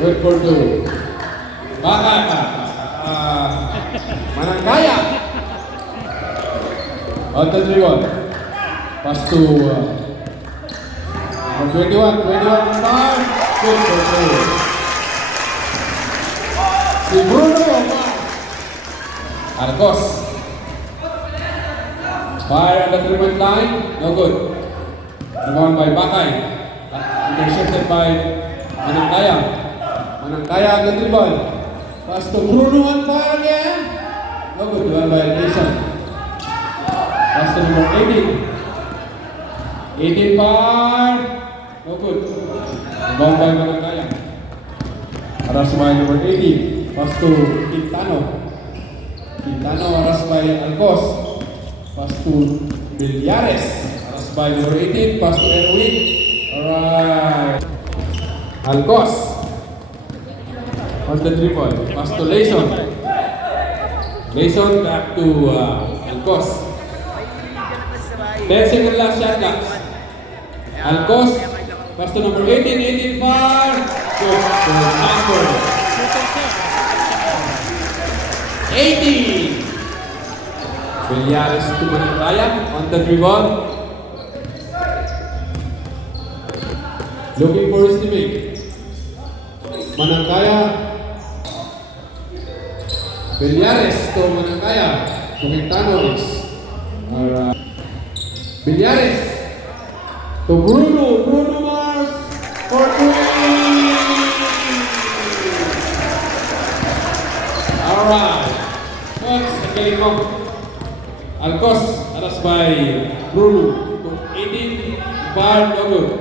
Good for two. Baka ka. Manangkaya. On the 3-1. Pass to number 21. 21 star. Good for two. Si Bruno. Arcos. Fire on the 3-point line. No good. Rebound by Bakay. Intercepted by Manangkaya. Manangkaya on the dribble. Pass to Bruno on fire again. No good. Rebound by Jason. Pass to number 18. 18 fire. No good. Rebound by Manangkaya. Aras by number 18. Pass to Quintano. Quintano aras by Alcos. Pass to Villares. Aras by number 18. Pass to Erwin. Alright. Alcos. On the dribble. Pass to Layson. Layson back to Alcos. 10 second last shot clock. Alcos. Pass to number 18. 18 far. Good to number 18. Villares to Manangkaya on the dribble. Looking for his teammate. Manangkaya. Villares to Manangkaya. Quintano is. Alright. Villares to Bruno. Bruno Mars for 3. Alright. What's the galing mo? Alcos, aras by Bruno. To 18. Bar, no good.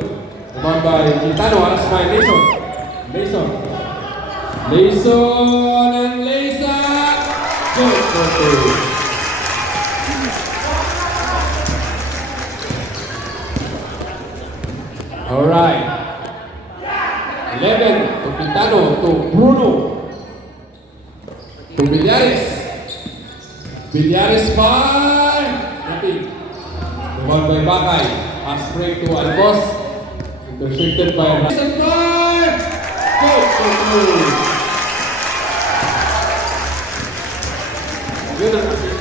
Rebound by Quintano, aras by Layson. Layson and Laysa. Good for 2. Alright. 11 to Quintano to Bruno. To Villares. Villares by nothing. Rebound by Bakay. Pass break to Alcos. Intercepted by Rasen by. Good for 2. Good assist.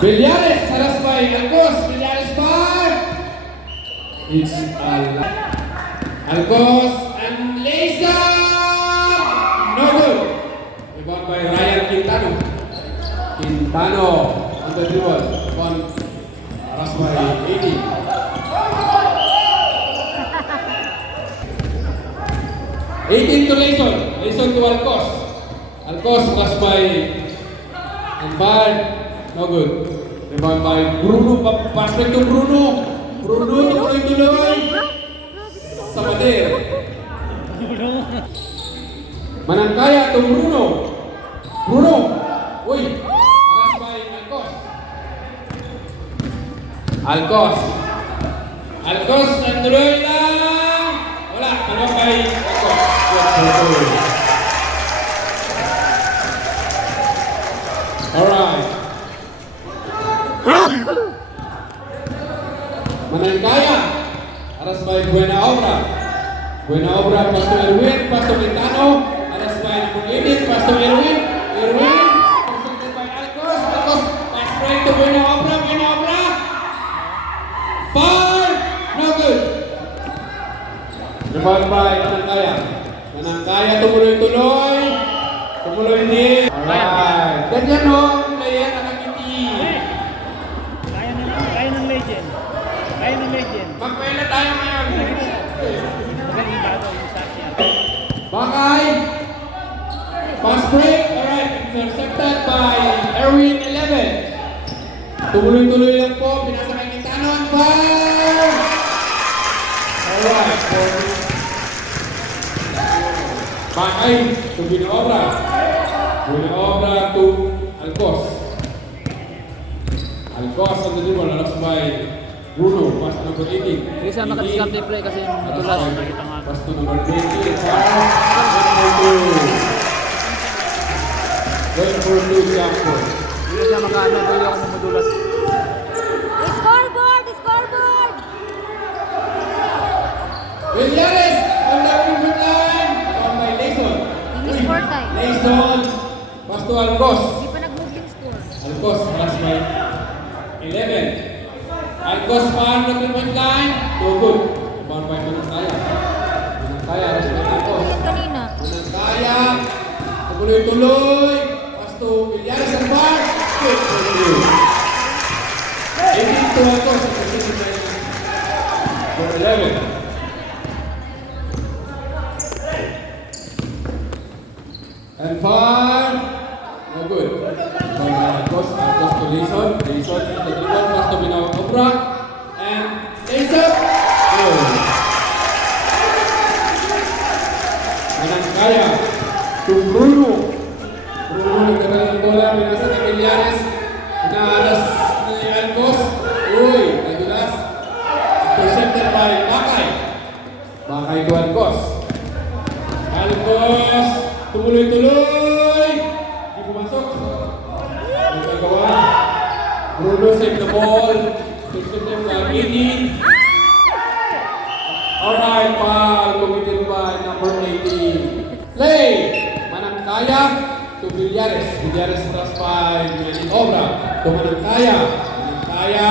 Villares, aras by Alcos. Villares by. It's Alcos and Laysa. No good. Rebound by Ryan Quintano. Quintano on the dribble. One aras by 18. To Layson. Layson to Alcos. Alcos pass by Ambar. No good. Rebound by Bruno. Pass back to Bruno. Bruno tuloy-tuloy. Sa pader. Manangkaya to Bruno. Bruno. Uy. Aras by Alcos. Alcos ang tuloy lang. Wala. Kalawang by Alcos. Alright. Manangkaya. Aras by Buena Obra. Pass to Erwin. Pass to Quintano. Aras by number 18. Pass to Erwin. Presented by Alcos. Pass break to Buena Obra. Fire. No good. Rebound by Manangkaya tumuloy-tuloy. Tumuloy din. Alright. Ganyan no. Player nakakiti. Kaya ng legend. Magpaila tayo ngayon. Bakay. Pass break. Alright. Intercepted by Erwin 11. Tumuloy-tuloy lang po. Pinasa kay Quintano on fire. Alright. Bakay to Buena Obra to Alcos. Alcos on the dribble. Alas by Bruno. Pass to number 18. Hindi siya makadiskarte play kasi madulas. Pass to number 20. Going for 2 jump. Hindi siya makaano, pwede ako madulas. by 11. Alcos foul na 3-point line. No good. Rebound by Manantaya. Manantaya, aras by Alcos. Kanina. Manantaya. Tuloy-tuloy. Pass to Villares and bar. Good. 18 to Alcos. For 11. And far. No good. So Alcos to Lison. Lison to the dribble. Pass to Binaw Obra. And Lison. Good. Manangkaya to Bruno. Bruno nagkaroon ng bola. Pinasa ni Villares. Inaaras ni Alcos. Uy, nadulas. Intercepted by Bakay. Bakay to Alcos. Alcos. Tumuloy-tuloy. Hindi pumasok. Nagagawa. Bruno save the ball. Intercepted by Ini. Alright, foul committed by number 18. Play! Manangkaya to Villares. Villares plus 5. Manning Obra to Manangkaya. Manangkaya.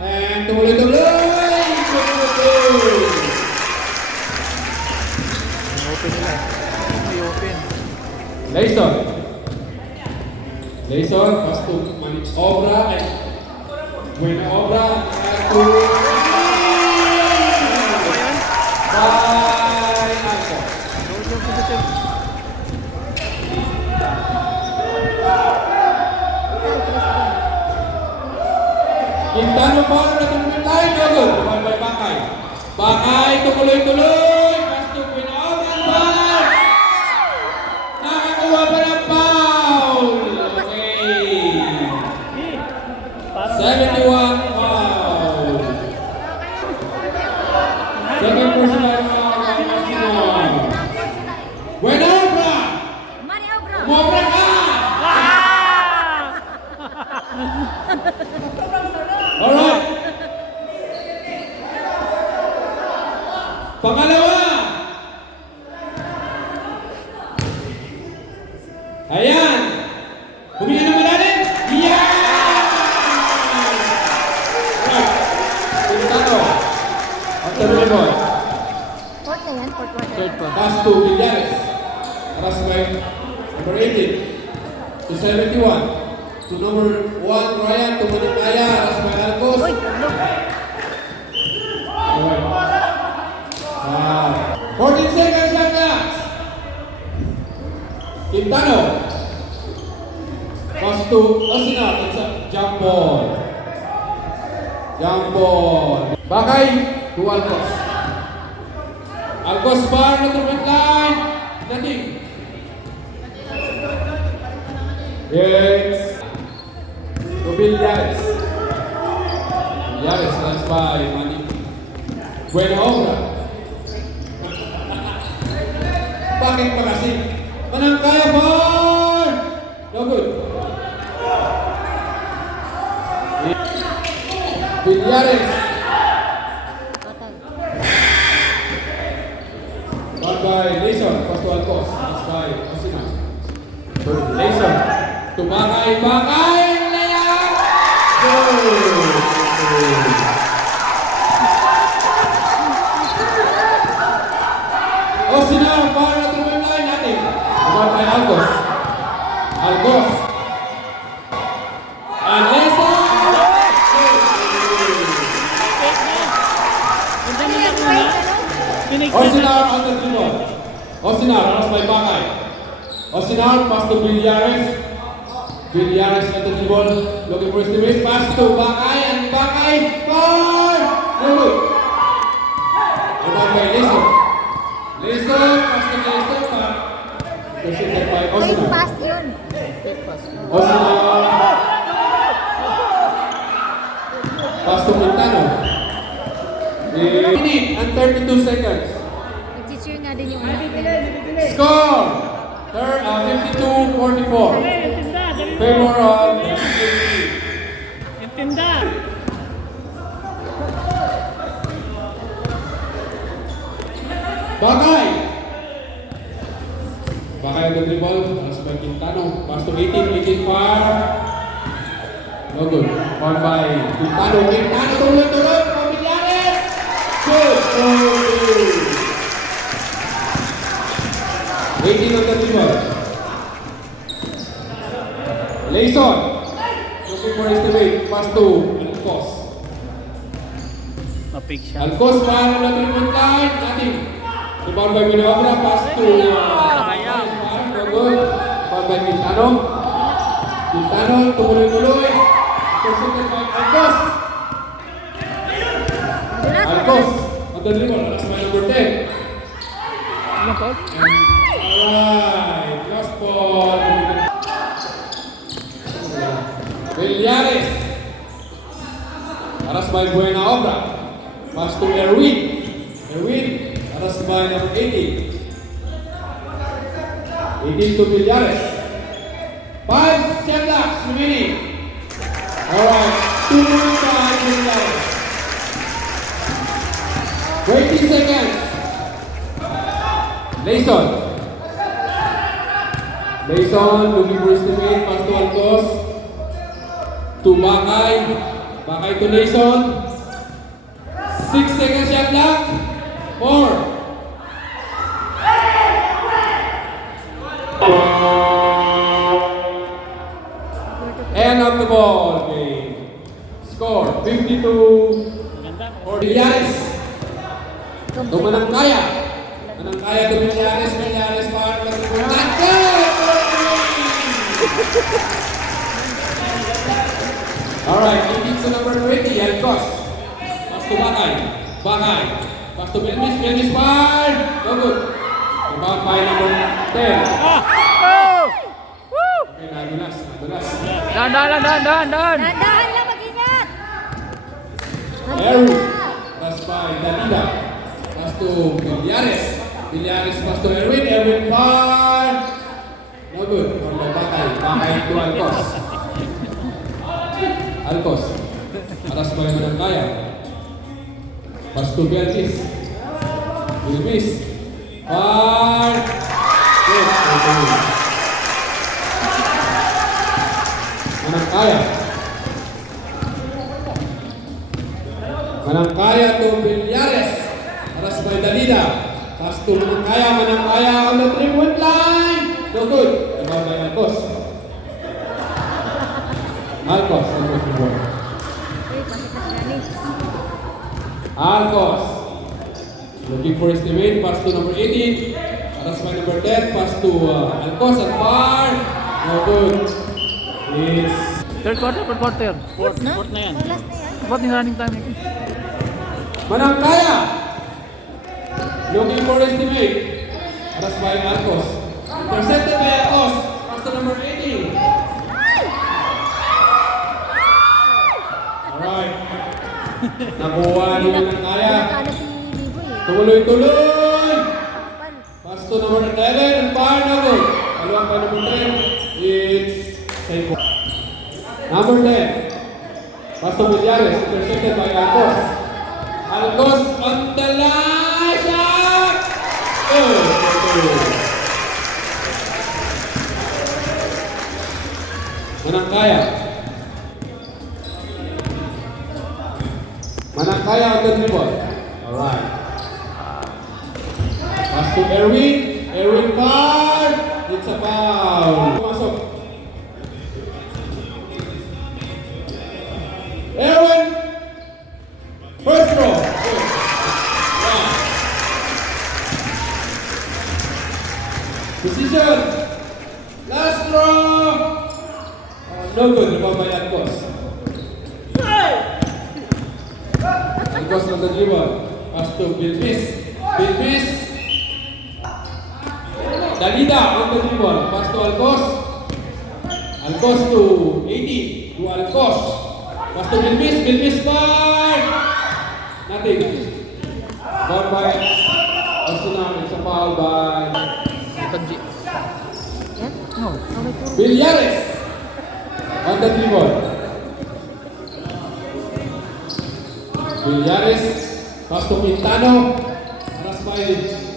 And tumuloy-tuloy! Tumuloy-tuloy! Open nila. May open. Layson. Layson, pass to Manning Obra. And Buena Obra. And to... By Alcos. Quintano ball na tumulong tayo. No good. Ball by Bakay. Bakay, tumuloy-tuloy. Pass to Pinaog and ball. Nakakuha pa ng foul. Okay. 71 foul. Second personal foul by Arsenal. Buena Obra. Mani Obra. Umobra ka. Alright. Pangalawa. Ayan. Huminga na malalim. Yeah! Right. Quintano. After the ball. Fourth na yan, fourth quarter. Third pa. Pass to Villares. Pass by number 18 to 71. To number 1, Ryan. To Manangkaya. Pass by Alcos. Uy, look. Wow. 14 seconds left last. Quintano. Pass to Osina. It's a jump ball. Jump ball. Bakay to Alcos. Alcos bar na tumit line. Nothing. Yes. To Villares. Villares runs by Manny. Buena Obra. Bakit pa kasi? Manangkaya bar! No good. Villares. Patay. Ball by Lison. Pass to Alcos. Pass by Osina. To Lison. To Bakay. Bakay! Layup! Goal! Osina, para to the line natin. Ball by Alcos. Alcos. And Lison! Osinar on the dribble. Osinar runs by Bakay. Osinar pass to Villares. Villares at the dribble. Looking for his teammate. Pass to Bakay. And Bakay. Far! No good. Rebound by Lison. Lison. Pass to Lison. Intercepted by Quick Osinar. pass yun. Osinar. Pass to Quintano. Minute and 32 seconds. Nag-cheer nga din yung anak. Score! 52-44. Favor of Intinda! Bakay! Bakay on the dribble. Pass by Quintano. Pass to 18. 18 far. No good. Foul by Quintano. Quintano tuloy-tuloy. Pamillares. Good. Good. 18 on the dribble. Layson. Looking for his teammate. Pass to Alcos. Na-pick siya. Alcos foul on the three-point line. Nothing. Rebound by Minabra. Pass to sayang. No good. Foul by Quintano. Quintano tuloy-tuloy. Intercepted by Alcos. Alcos on the dribble. That's my number 10. Ilang foul? Alright, last ball. Villares. Aras by Buena Obra. Pass to Erwin. Erwin. Aras by number 18. 18 to Villares. 5 shot blocks remaining. Alright, 2 minutes by Villares. 20 seconds. Layson. Layson looking for his teammate. Pass to Alcos. To Bakay. Bakay to Layson. 6 seconds shot clock. 4. End of the ball game. Score 52. Villares. Manangkaya. Manangkaya to Villares. Villares para sa Alright, moving to number 20, Alcos. Pass to Bakay. Bakay. Pass to Belmis. Belmis fire. No good. Rebound by number 10. Okay, nadulas. Nadulas. Dahan. Dahan lang, mag-ingat. Erwin. Pass by Dalida. Pass to Villares. Villares pass to Erwin. Erwin fire. No good. From the Bakay. Bakay to Alcos. Alcos. Aras by Manangkaya. Pass to Belmis. Belmis. Fire. Good. Manangkaya. Manangkaya to Villares. Aras by Dalida. Pass to Manangkaya. Manangkaya on the three-point line. No good. Rebound by Alcos. Alcos. Alcos. Looking for his teammate. Pass to number 18. Aras by number 10. Pass to Alcos at far. No good. It's Third quarter, fourth quarter. Fourth na yan. Ba't yung running time nito? Manangkaya. Looking for his teammate. Aras by Alcos. Intercepted by Alcos. Pass to number 18. Alright. Nakuha ni Manangkaya. Nakala si Biboy eh. Tuloy-tuloy. Kapal. Pass to number 11 and fire na good. Paluan by number 10. It's Seiko. Number 10. Pass to Villares. Intercepted by Alcos. Alcos on the line. Shot! Good. Manangkaya. Manangkaya on the dribble. Alright. Pass to Erwin. Erwin foul. It's a foul. Pumasok. Erwin. First throw. Good. One. Position. Last throw. No good. Rebound by Alcos. Alcos on the dribble. Pass to Belmis. Belmis. Dalida on the dribble. Pass to Alcos. Alcos to 80. To Alcos. Pass to Belmis. Belmis fire. Nothing. Foul by Arsenal. It's a foul by Ipanji. Yan? No. Okay po. Villares on the dribble. Villares, pass to Quintano. Aras by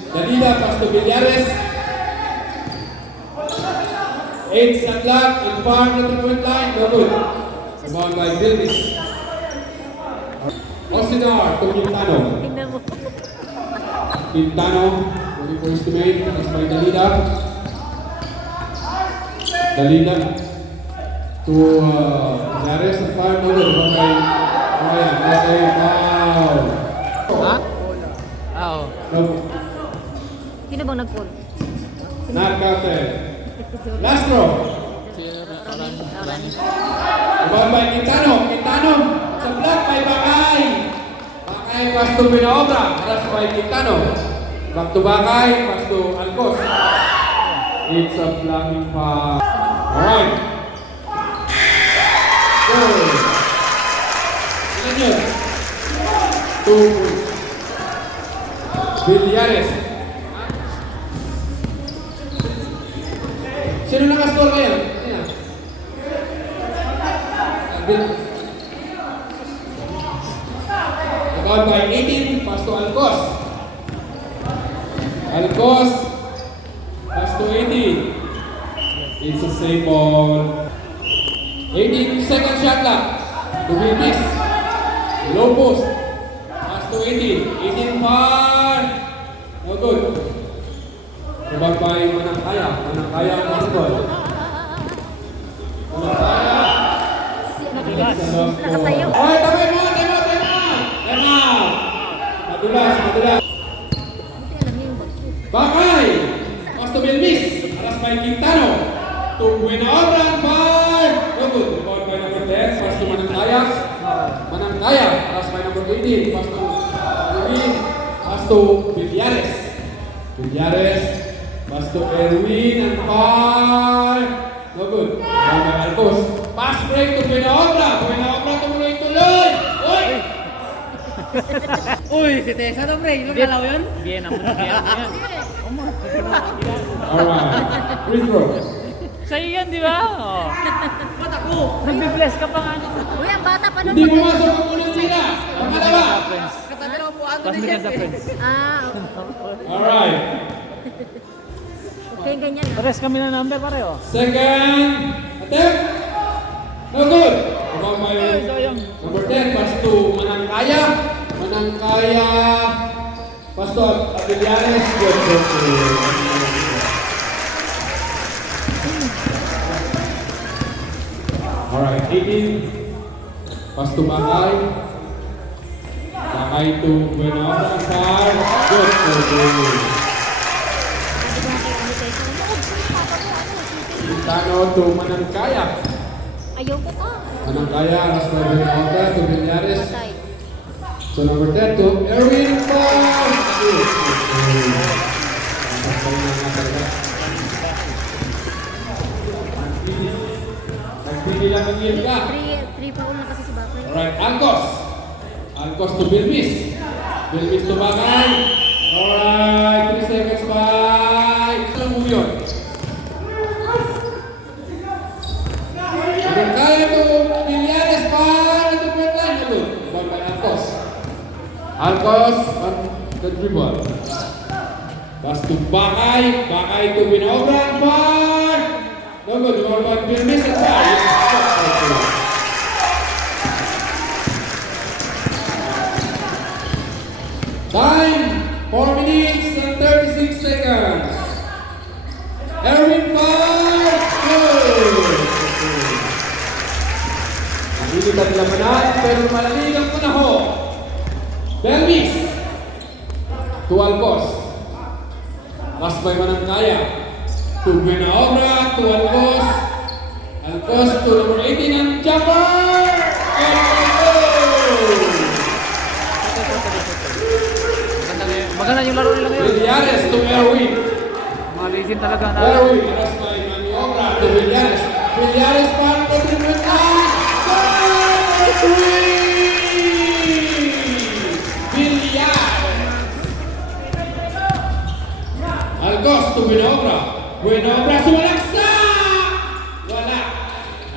Dalida, pass to Villares. 8 shot clock in front of the three-point line. No good. Rebound by Bilbis. Osinar to Quintano. Tingnan mo. Quintano, looking for his teammate. It's by Dalida. Dalida to Lares and foul. No good. Rebound by Ryan. Okay, foul. Ha? Oo. No, Sino bang nag-call? not counted. Last throw. Rebound by Quintano. Quintano. Sa block by Bakay. Bakay pass to Pinaobra. Pass by Quintano. Back to Bakay. Pass to Alcos. It's a blocking foul. Alright. Go. Ilan yun? 2 points. Villares. Sino nakascore ngayon? Ayan. Rebound by 18, pass to Alcos. Alcos, pass to 18. It's a safe ball. 18 second shot clock. To be missed. Low post. Pass to 18. 18 far. No good. Rebound by Manangkaya. Manangkaya ang basketball. Manangkaya. Nakatayo. Ay, tama mo! Tama! Madulas, madulas. Hindi alam niyo yung bag. Bakay! Pass to Belmis. Aras by Quintano. To Buenaobra and fire. No good. Rebound by number 10. Pass to Manangkaya. Manangkaya. Aras by number 18. Pass to Erwin. Pass to Villares. Villares. Pass to Erwin and fire. No good. Rebound by Alcos. Pass break to Buenaobra. Buenaobra tuloy-tuloy. Oy! Uy, si Tessa to, pre. Yung galaw yun? Bien naman. Bien yan. Alright. Free throw. Sa'yo yan, di ba? Oo. Ba't ako? Nagbi-bless ka pa nga. Uy, ang bata pa nun. Hindi pumasok ang unang sila. Pangalawa. Katabi lang po ako Tapos ni bigyan sa Jeff. friends. Ah, Alright. okay, ganyan. Ah. Pares kami na number pareho. Second attempt. No good. Rebound by Ay, sayang. number 10. Pass to Manangkaya. Manangkaya. Pass to Avillanes. Good. Alright. 18. Pass to Bakay. Bakay to Buenaobra. Far. Good. Quintano to Manangkaya. Ayaw ko pa. Manangkaya, alas by Buenaobra to Villares. Patay. So number 10 to Erwin Far. Nagbili lang ang iyan ka. 3 foul na kasi si Bakay. Alright, Alcos. Alcos to Bilbis. Bilbis to Bakay. Alright, 3 seconds by. Anong move yun? Manangkaya to Villares Far. Ito po yung line. Ano? Ball by Alcos. Alcos on the dribble. Pass to Bakay. Bakay to Buenaobra and far. No good. Ball by Bilbis and far. Time 4 minutes and 36 seconds. Erwin Far. Good. Hindi ka labanan pero malamig ang panahon. Belmis to Alcos. Pass by Manangkaya to Buenaobra to Alcos. Alcos to number 18 and jumper. Maganda yung laro nila ngayon. Villares to Erwin. Malisin talaga na. Erwin, pass by Maniobra to Villares. Villares para to triple line. Villares. Alcos to Buenaobra. Buenaobra sumalaksa! Wala.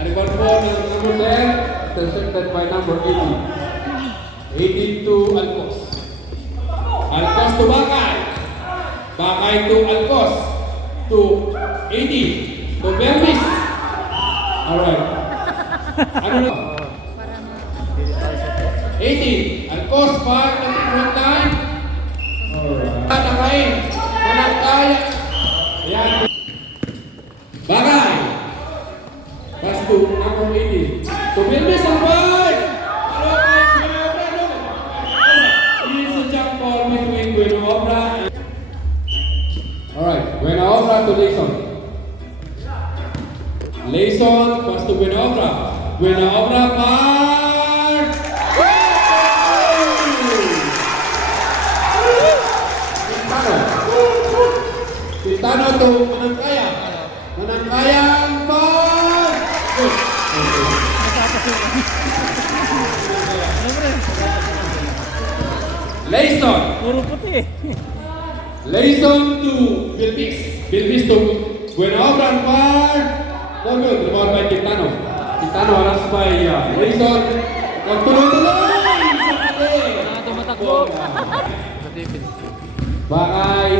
Rebound ball ng number 10. Intercepted by number 18. 18 to Alcos. Alcos to Bakay. Bakay to Alcos. To 80. To Belmis. Alright. Ano na? 18. Alcos, far ng front line. Alright. Tatakain. Manang kaya. Ayan. Bagay. Pass to number 18. So, Bilbis ang five. Hello, kay Buena Obra. Here's a jump ball between Buena Obra and... Alright, Buena Obra to Layson. Layson, pass to Buena Obra. Buena Obra, far. Quintano to Manangkaya. Manangkaya ang far. Good. Layson. Puro puti. Layson to Bilbis. Bilbis to Buena Obra and far. No good. Rebound by Quintano. Quintano aras by Layson. Nagtuloy-tuloy. Kailangan tumatakbo. Sa defense. Bakay.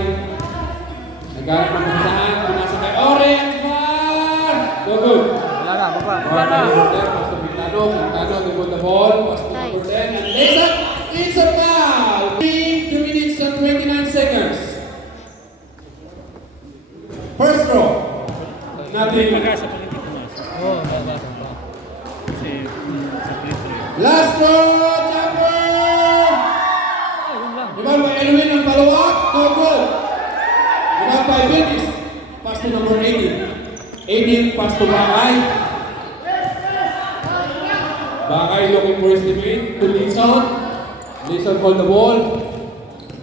Nagharap ng pumuntahan. Pinasa kay Ore and far. No good. Wala na, baba. Wala Alright, na. number 10, pass to Quintano. Quintano to put the ball. Pass to number 10. And Layson. It's a foul. 2 minutes and 29 seconds. First throw. Nothing. Oo, baba. Kasi sa free throw. Last throw. Jumper. Yun lang. Rebound by Edwin ang follow-up. No good. Rebound by Bilbis. Pass to number 18. 18 pass to Bakay. Bakay looking for his teammate. To Layson. Layson hold the ball.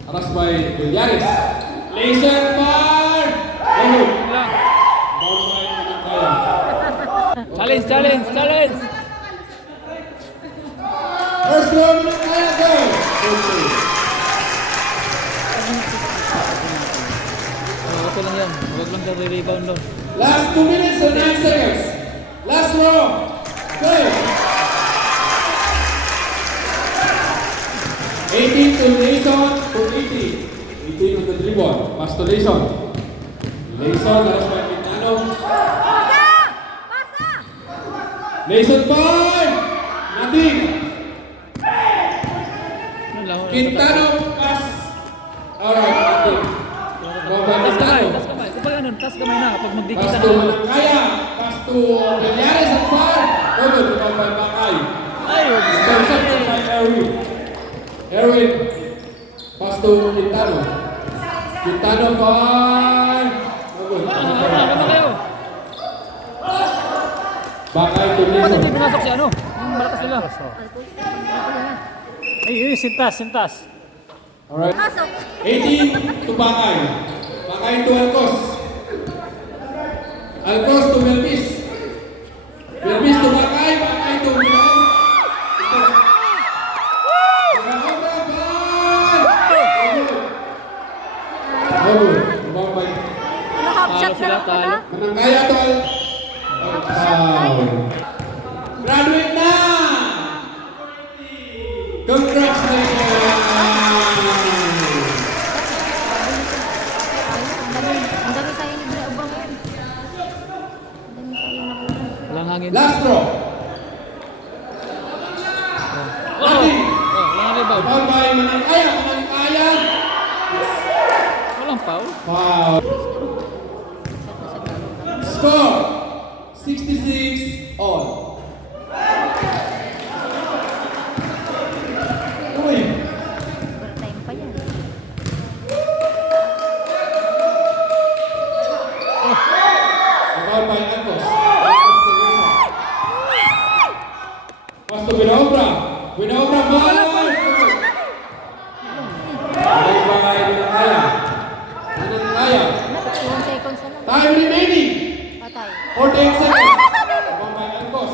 Arrest by Villares. Layson far. Ano? Yun lang. Ball by Manangkaya. Challenge, challenge, challenge! First throw Manangkaya. Go. Okay. Okay lang yan. Huwag lang ka rebound doon. Last 2 minutes and 9 seconds. Last row. Go. 18 to Layson to 18. 18 on the dribble. Pass to Layson. Layson, alas by Quintano. Pasa! Pasa! Layson 5. Nothing. Yun lang. Quintano pass. Alright, nothing. Tas kamay, tas kamay. Kapag ano, tas kamay na. Kapag magdikita Pass na. to Manangkaya. Pass to Villares at far. Good, rebound by Bakay. Ay, huwag Intercepted by Erwin. Erwin. Pass to Quintano. Quintano 5. Good. Ano kayo? Bakay to Ba't Layson. hindi pinasok si ano? Yung malakas nila. Ay, sintas, sintas. Alright. Pasok! 18 to Bakay. Bakay to Alcos. Alcos to Belbis. Belbis to Bakay. Bakay to Minaon. Half shot na lang pala. Manangkaya to Graduate na! Congratulations! Ang dami sa'yo ni Brea Obra ngayon. Ang dami sa'yo nakuha. Walang hangin. Last throw. Nothing. Oh, walang rebound. Foul by Manangkaya. Manangkaya. Walang foul. Wow. Score 66 all. Uy. Overtime pa yan. Foul by Alcos. Pass to Winobra. Winobra foul. Foul by Manangkaya. Manangkaya. 1 seconds na lang. Time remaining. Patay. 48 seconds. Foul by Alcos.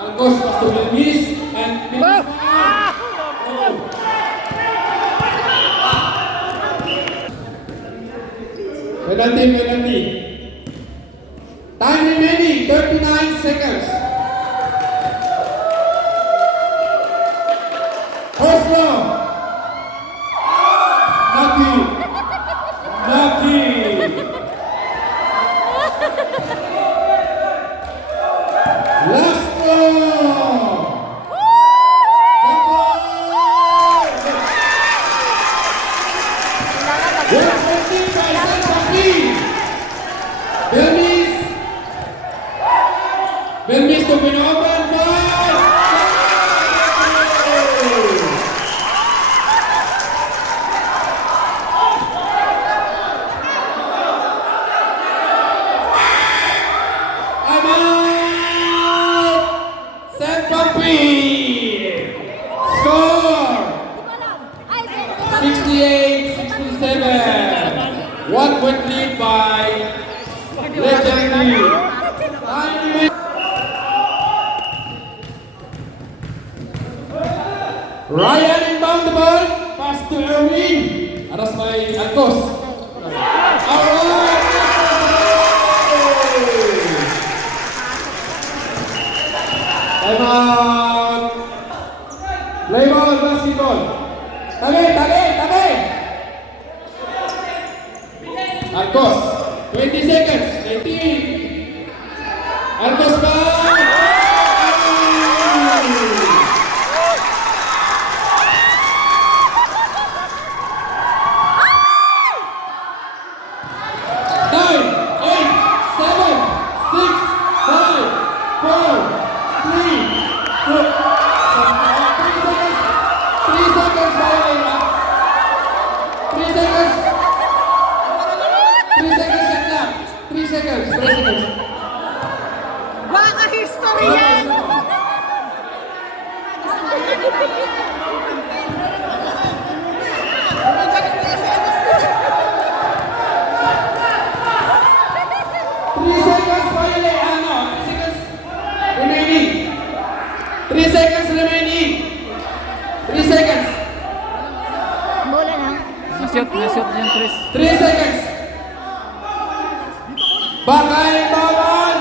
Alcos pass to Belbis and Belbis foul. Penalty, penalty. Time remaining, 39 seconds. First round. Nothing. Nothing. Last round. Score! Ay, 68-67. 1 point lead by Legendary. Time limit. Ryan inbound the ball. Pass to Erwin. Aras by Alcos. Alright. Time out. Play ball, basketball. Tabi. Alcos. 20 seconds. 18. Alcos back. Nine, eight, seven, six, five, four, three, two. 3 seconds, Violet. 3 seconds. 3 seconds, shot clock. 3 seconds, 3 seconds. Baka history yan! Three seconds, Violet. Ano? 3 seconds remaining. 3 seconds remaining. 3 seconds. Bola lang. Na-shoot niyan, Chris. 3 seconds. Bakay bawal.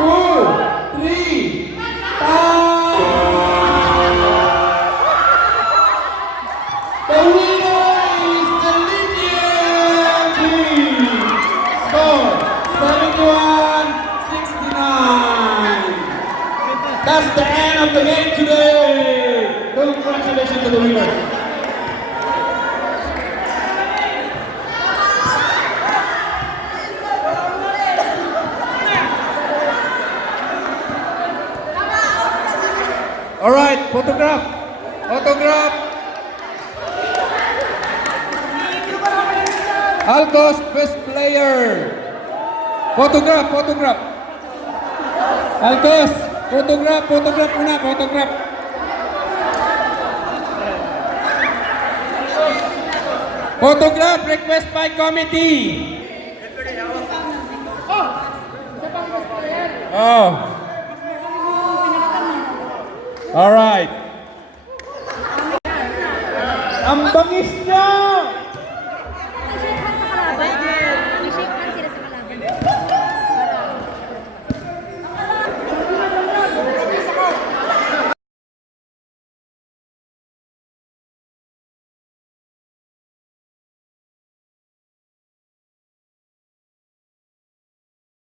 2, 3, time. The winner is the Lydian team. Score 71-69. That's the end of the game today. Congratulations to the winner. All right, photograph. Autograph. Alcos best player. Photograph. Alcos, photograph muna, photograph. Photograph request by committee. Oh. All right. Ang bangis niya!